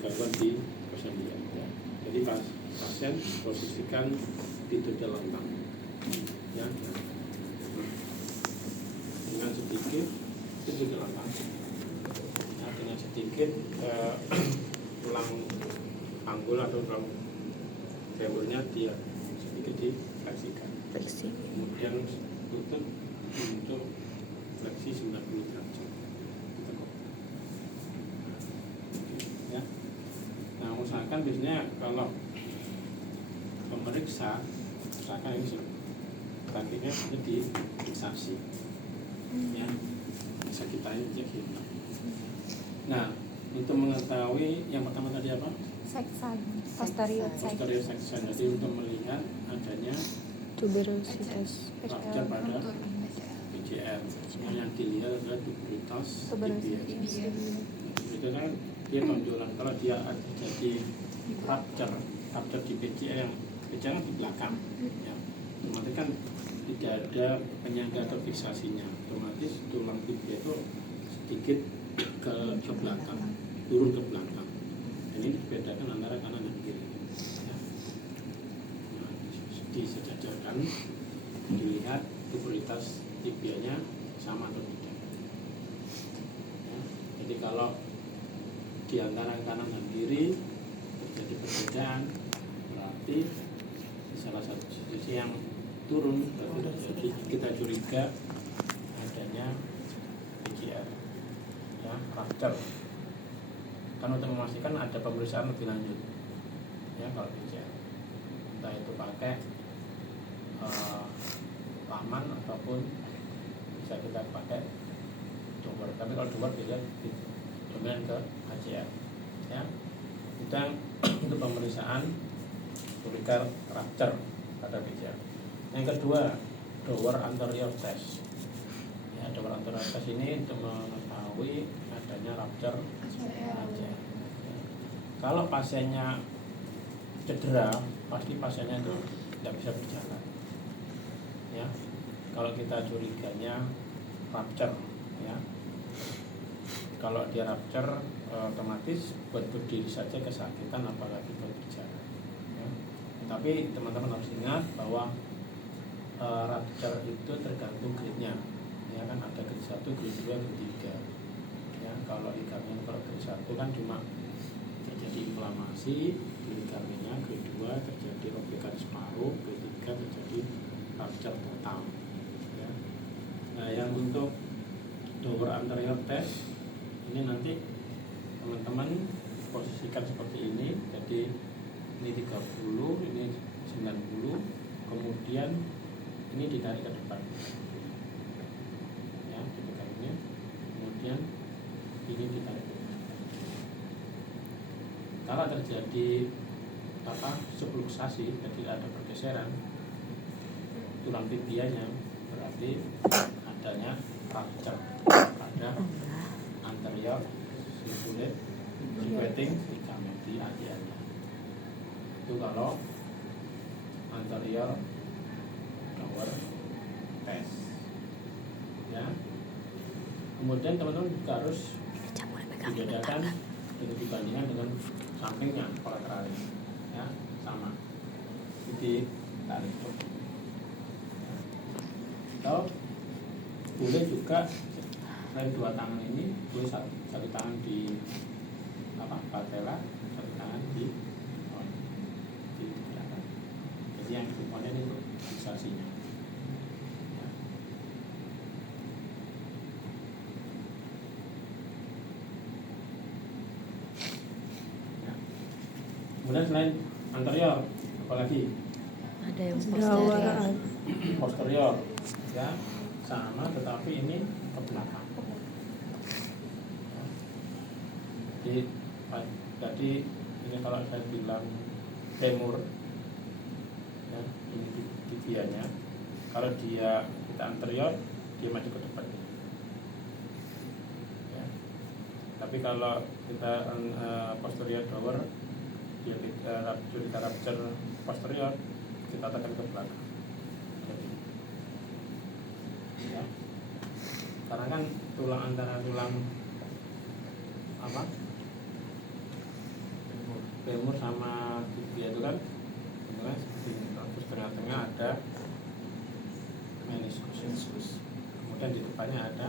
gangguan di persendian ya. Jadi pasien posisikan tidur telentang ya, dengan sedikit tidur telentang ya, dengan sedikit tulang panggul atau tulang femurnya dia sedikit difleksikan, kemudian tutup untuk fleksi 90 derajat ya. Nah, usahakan biasanya kalau pemeriksa, usahakan ini kakinya di fiksasi ya, bisa kita ini cek. Nah, untuk mengetahui yang pertama tadi apa? Seksan, posterior section. Jadi untuk melihat adanya tuberositas rupture pada PCL. Yang dilihat adalah tuberositas tibia. Itu kan dia tonjolan. Kalau dia jadi rupture di PCL yang PCL di belakang, ya, otomatis kan tidak ada penyangga atau fiksasinya. Otomatis tulang tibia itu sedikit ke belakang, turun ke belakang. Dan ini dibedakan antara kanan dan kiri. Ya. Nah, disejajarkan, dilihat tuberositas tibianya sama atau tidak. Ya. Jadi kalau di antara kanan dan kiri terjadi perbedaan, berarti salah satu sisi yang turun, berarti kita curiga adanya PCL ya, rupture. Kan untuk memastikan ada pemeriksaan lebih lanjut ya kalau PCL, entah itu pakai laman ataupun bisa kita pakai Doppler. Tapi kalau Doppler bisa dominan ke HCL ya. Itu yang untuk pemeriksaan curiga rupture pada PCL. Yang kedua, Dower anterior test ya. Dower anterior test ini untuk mengetahui adanya rupture HCL ya. Kalau pasiennya cedera, pasti pasiennya itu tidak bisa berjalan ya. Kalau kita curiganya rupture ya, kalau dia rupture otomatis buat berdiri saja kesakitan, apalagi buat berjalan ya. Tapi teman-teman harus ingat bahwa rupture itu tergantung grade-nya ya, kan ada grade 1, grade 2, grade 3 ya. Kalau ligamennya kalau grade 1 kan cuma terjadi inflamasi di ligamennya, grade 2 terjadi robekan separuh, grade 3 terjadi rupture total ya. Nah, yang untuk Dower anterior test ini nanti teman-teman posisikan seperti ini. Jadi ini 30, ini 90, kemudian ini ditarik ke depan ya, dipegangnya, kemudian ini ditarik ke depan. Kalau terjadi subluxasi, jadi ada pergeseran tulang tibianya, berarti adanya rupture pada anterior cingulate separating ligament di adianya. Itu kalau anterior Dower test ya. Kemudian teman-teman juga harus dibedakan dengan dibandingkan dengan sampingnya, kolateralnya ya, sama jadi tarik ya. Atau boleh juga selain dua tangan ini, boleh satu tangan di patella, satu tangan di belakang. Jadi yang kemudian itu fiksasinya ya. Ya. Kemudian selain anterior, apalagi ada yang posterior ya, sama tetapi ini ke belakang. Jadi ini kalau saya bilang femur ya, ini tibianya. Kalau dia kita anterior, dia maju ke depan ya. Tapi kalau kita posterior Dower, dia rupture posterior, kita tekan ke belakang ya. Karena kan tulang antara tulang femur sama tibia itu kan bentuknya seperti ini. Terus tengah-tengah ada meniskus. Kemudian di depannya ada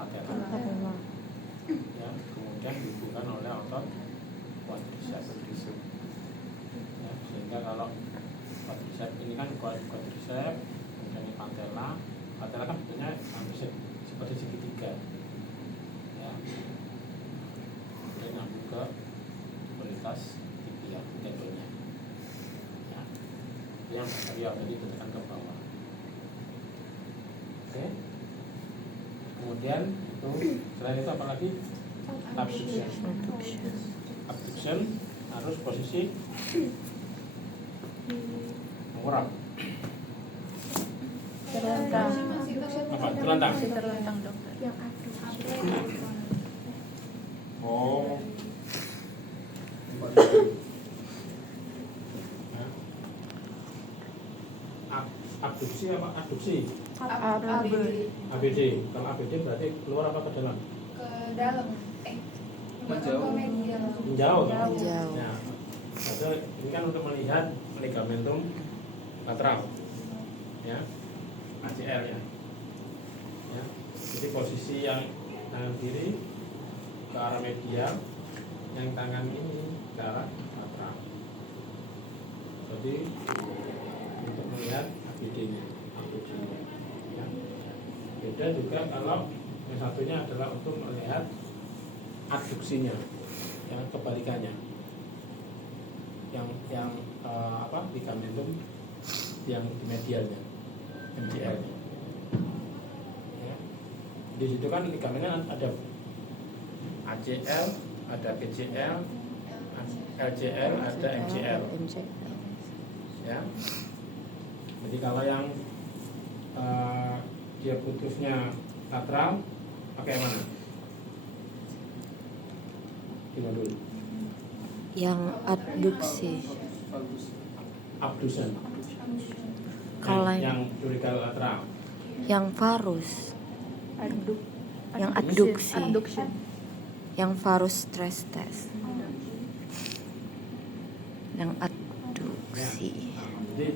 patella. Ya, kemudian dihubungkan oleh otot quadriceps. Ya, sehingga kalau quadriceps ini kan quadriceps, kemudian ini patella kan bentuknya hampir seperti segitiga. Ya, kemudian nyambung ke kualitas tibia tendonnya. Ya, itu yang posterior, jadi ditekan ke bawah. Oke. Kemudian itu selain itu apalagi abduction harus posisi mengurap. Terlentang. Apa? Terlentang. Terlentang dokter. Yang Oh. Abduksi apa adduksi? ABD. Kalau ABD berarti keluar apa ke dalam? ke dalam. Menjauh. Menjauh. Ya. Jadi ini kan untuk melihat ligamentum lateral. Ya. ACL ya. Ya. Jadi posisi yang tangan kiri ke arah medial, yang tangan ini ke arah lateral. Jadi untuk melihat ABD-nya, abduksinya. Ya. Beda juga kalau yang satunya adalah untuk melihat adduksinya, yang kebalikannya, yang ligamentum yang di medialnya, MCL-nya. Ya. Di situ kan ligamennya ada ACL, ada PCL, LCL, ada MCL. Ya. Jadi kalau yang dia putusnya lateral, pakai yang mana? Gimana dulu? Yang adduksi. Abduction. Kalau yang curigal lateral. yang varus. Yang adduksi. Yang varus stress test. Yang adduksi. Jadi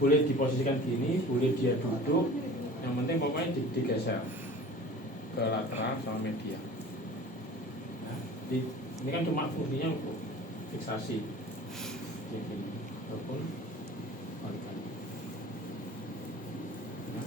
boleh diposisikan gini, boleh dia duduk. Yang penting pokoknya digeser ke lateral sama medial. Nah, ini kan cuma fungsinya untuk fiksasi, jadi ataupun balikannya. Nah,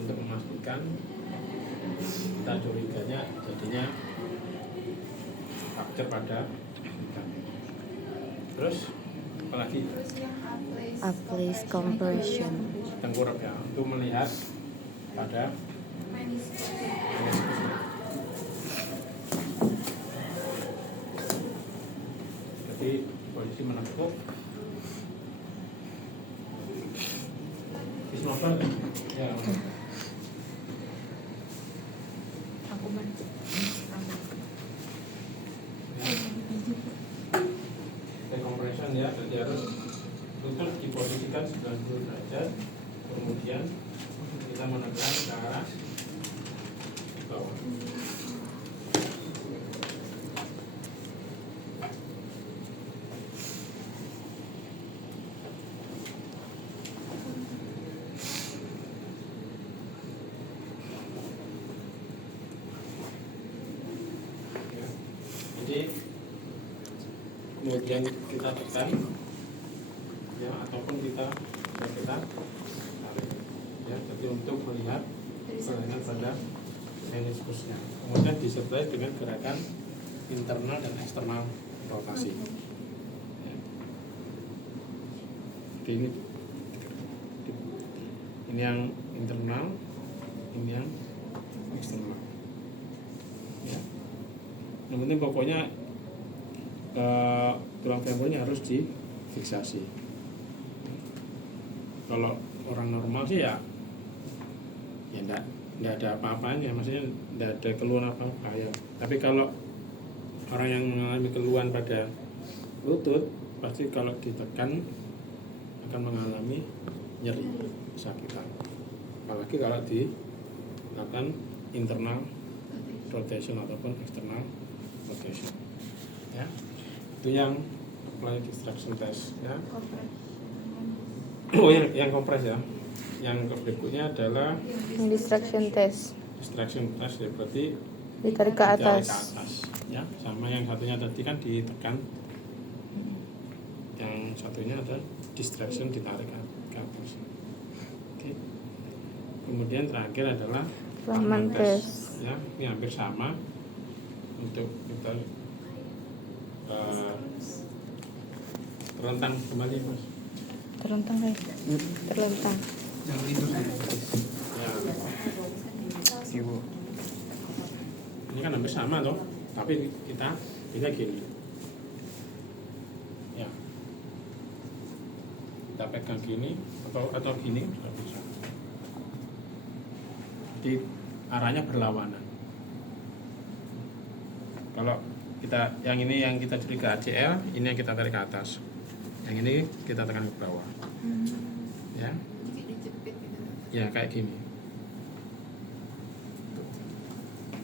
untuk memastikan kita curiganya jadinya fracture pada ligamen. Terus apalagi? Terus yang Achilles compression. Tengkurap ya, untuk melihat pada meniskus. meniskusnya. Jadi posisi menekuk. Bisa novel ya. Decompression ya, jadi harus lutut diposisikan 90 derajat, kemudian kita menekan ke arah bawah. Ya. Jadi kemudian kita tekan ya, ataupun kita tarik ya, jadi untuk melihat serangan pada meniskusnya. Kemudian disertai dengan gerakan internal dan eksternal rotasi. Ya. Jadi ini yang internal, ini yang eksternal. Ya. Yang penting pokoknya tulang femurnya harus difiksasi. Kalau orang normal sih ya enggak ada apa-apanya, maksudnya enggak ada keluhan apa-apa ya. Tapi kalau orang yang mengalami keluhan pada lutut, pasti kalau ditekan akan mengalami nyeri, kesakitan. Apalagi kalau dilakukan internal rotation ataupun external rotation. Ya. Itu yang apply distraction test ya. Compression. Oh yang kompres ya. Yang berikutnya adalah Distraction test. distraction test ya, berarti Ditarik ke ditarik atas. ke atas ya. Sama yang satunya tadi kan ditekan. Yang satunya ada distraction ditarik ke atas. Oke. Kemudian terakhir adalah Rahman Rahman test. ya, ini hampir sama untuk kita terlentang kembali mas. Terlentang kayak. Terlentang. Ya. Ini kan hampir sama toh, tapi kita gini. Ya. Kita pegang gini atau gini sudah bisa. Jadi arahnya berlawanan. Kalau kita yang ini yang kita tarik ke ACL, ini yang kita tarik ke atas. Yang ini kita tekan ke bawah. Ya. Jadi dijepit gitu. Ya kayak gini.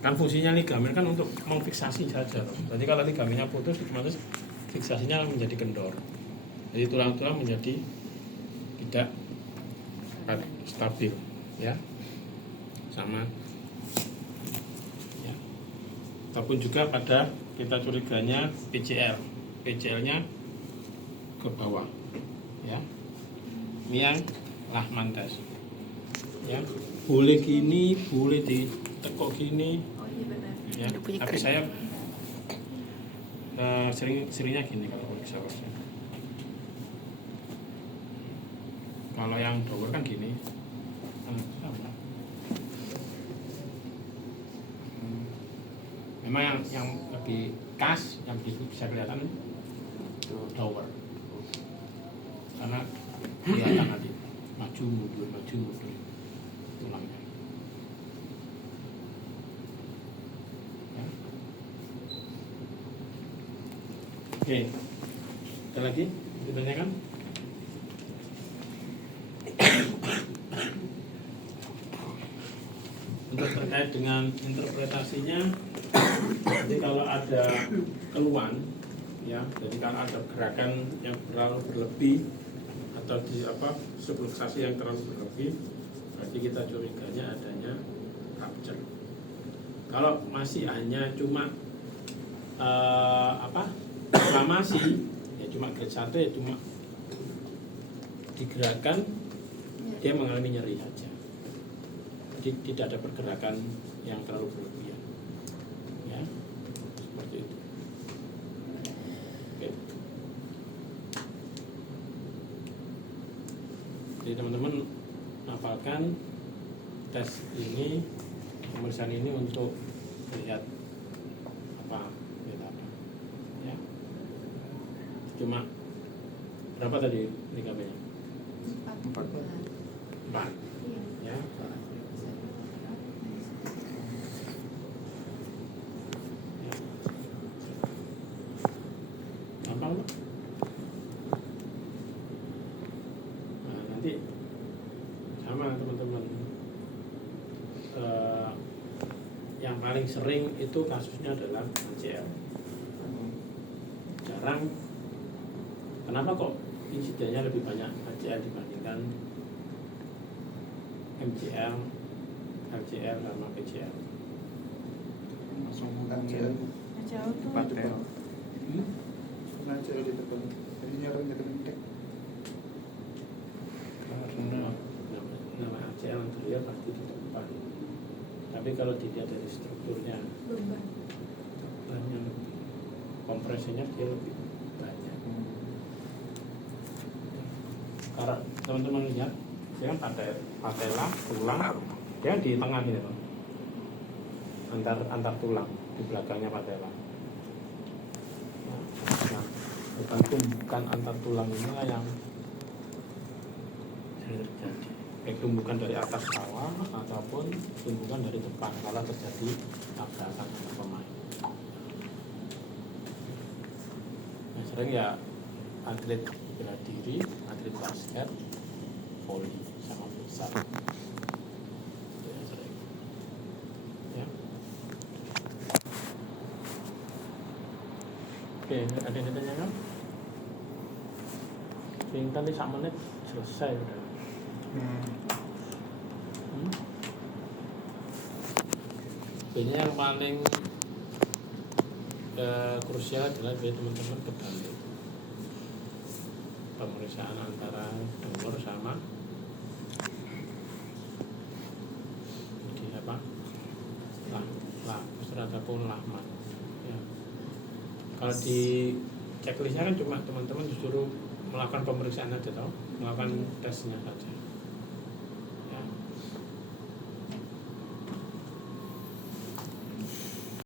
Kan fungsinya ligamen kan untuk memfiksasi saja. Jadi kalau ligamennya putus, otomatis fiksasinya menjadi kendor. Jadi tulang-tulang menjadi tidak stabil, ya. Sama. Ya. Ataupun juga pada kita curiganya PCL, PCL-nya ke bawah, ya. Ini yang Rahman test. Ya, boleh gini, boleh ditekuk gini, Oh iya benar. ya. Tapi saya seringnya gini kalau bisa. Kalau yang dower kan gini. Sama. Memang yang lebih khas, yang bisa kelihatan itu dower. Karena kelihatan nanti maju mundur tulangnya. Ya. Oke, ada lagi ditanyakan? Untuk terkait dengan interpretasinya, jadi kalau ada keluhan, ya, jadi kalau ada gerakan yang terlalu berlebih atau di subluxasi yang terlalu berlebih, berarti kita curiganya adanya rupture. Kalau masih hanya cuma inflamasi, ya cuma grade 1, ya cuma digerakkan dia mengalami nyeri saja. Jadi tidak ada pergerakan yang terlalu berlebihan. Ya, seperti itu. Oke. Jadi teman-teman hafalkan tes ini, pemeriksaan ini untuk lihat apa, ya. Cuma berapa tadi ligamennya? 4 4. Iya. Ya. Gampang Pak? Nah, nanti sama teman-teman, yang paling sering itu kasusnya adalah ACL. Jarang. Kenapa kok insidennya lebih banyak ACL dibandingkan MCL, LCL sama PCL? Langsung ACL Jauh tuh. patel. ACL ditekan. Jadi nyerang ke tek. Karena nama ACL anterior pasti di depan. Tapi kalau dilihat dari strukturnya, Beban. bebannya lebih, kompresinya dia lebih banyak. Karena teman-teman lihat, dia kan patella, tulang, dia di tengah ini loh. Antar tulang di belakangnya patella. Nah, bukan tumbukan antar tulang inilah yang sering terjadi. Baik tumbukan dari atas bawah ataupun tumbukan dari depan kalau terjadi tabrakan antar pemain. Nah, sering ya atlet bela diri, atlet basket, voli sama futsal. Itu yang sering. Ya. Oke, ada yang ditanyakan? Singkat nih 1 menit selesai udah. Ini yang paling krusial adalah biar teman-teman kebalik pemeriksaan antara dengur sama di apa ataupun lahman ya. Kalau di checklistnya kan cuma teman-teman disuruh melakukan pemeriksaan aja, melakukan tesnya saja.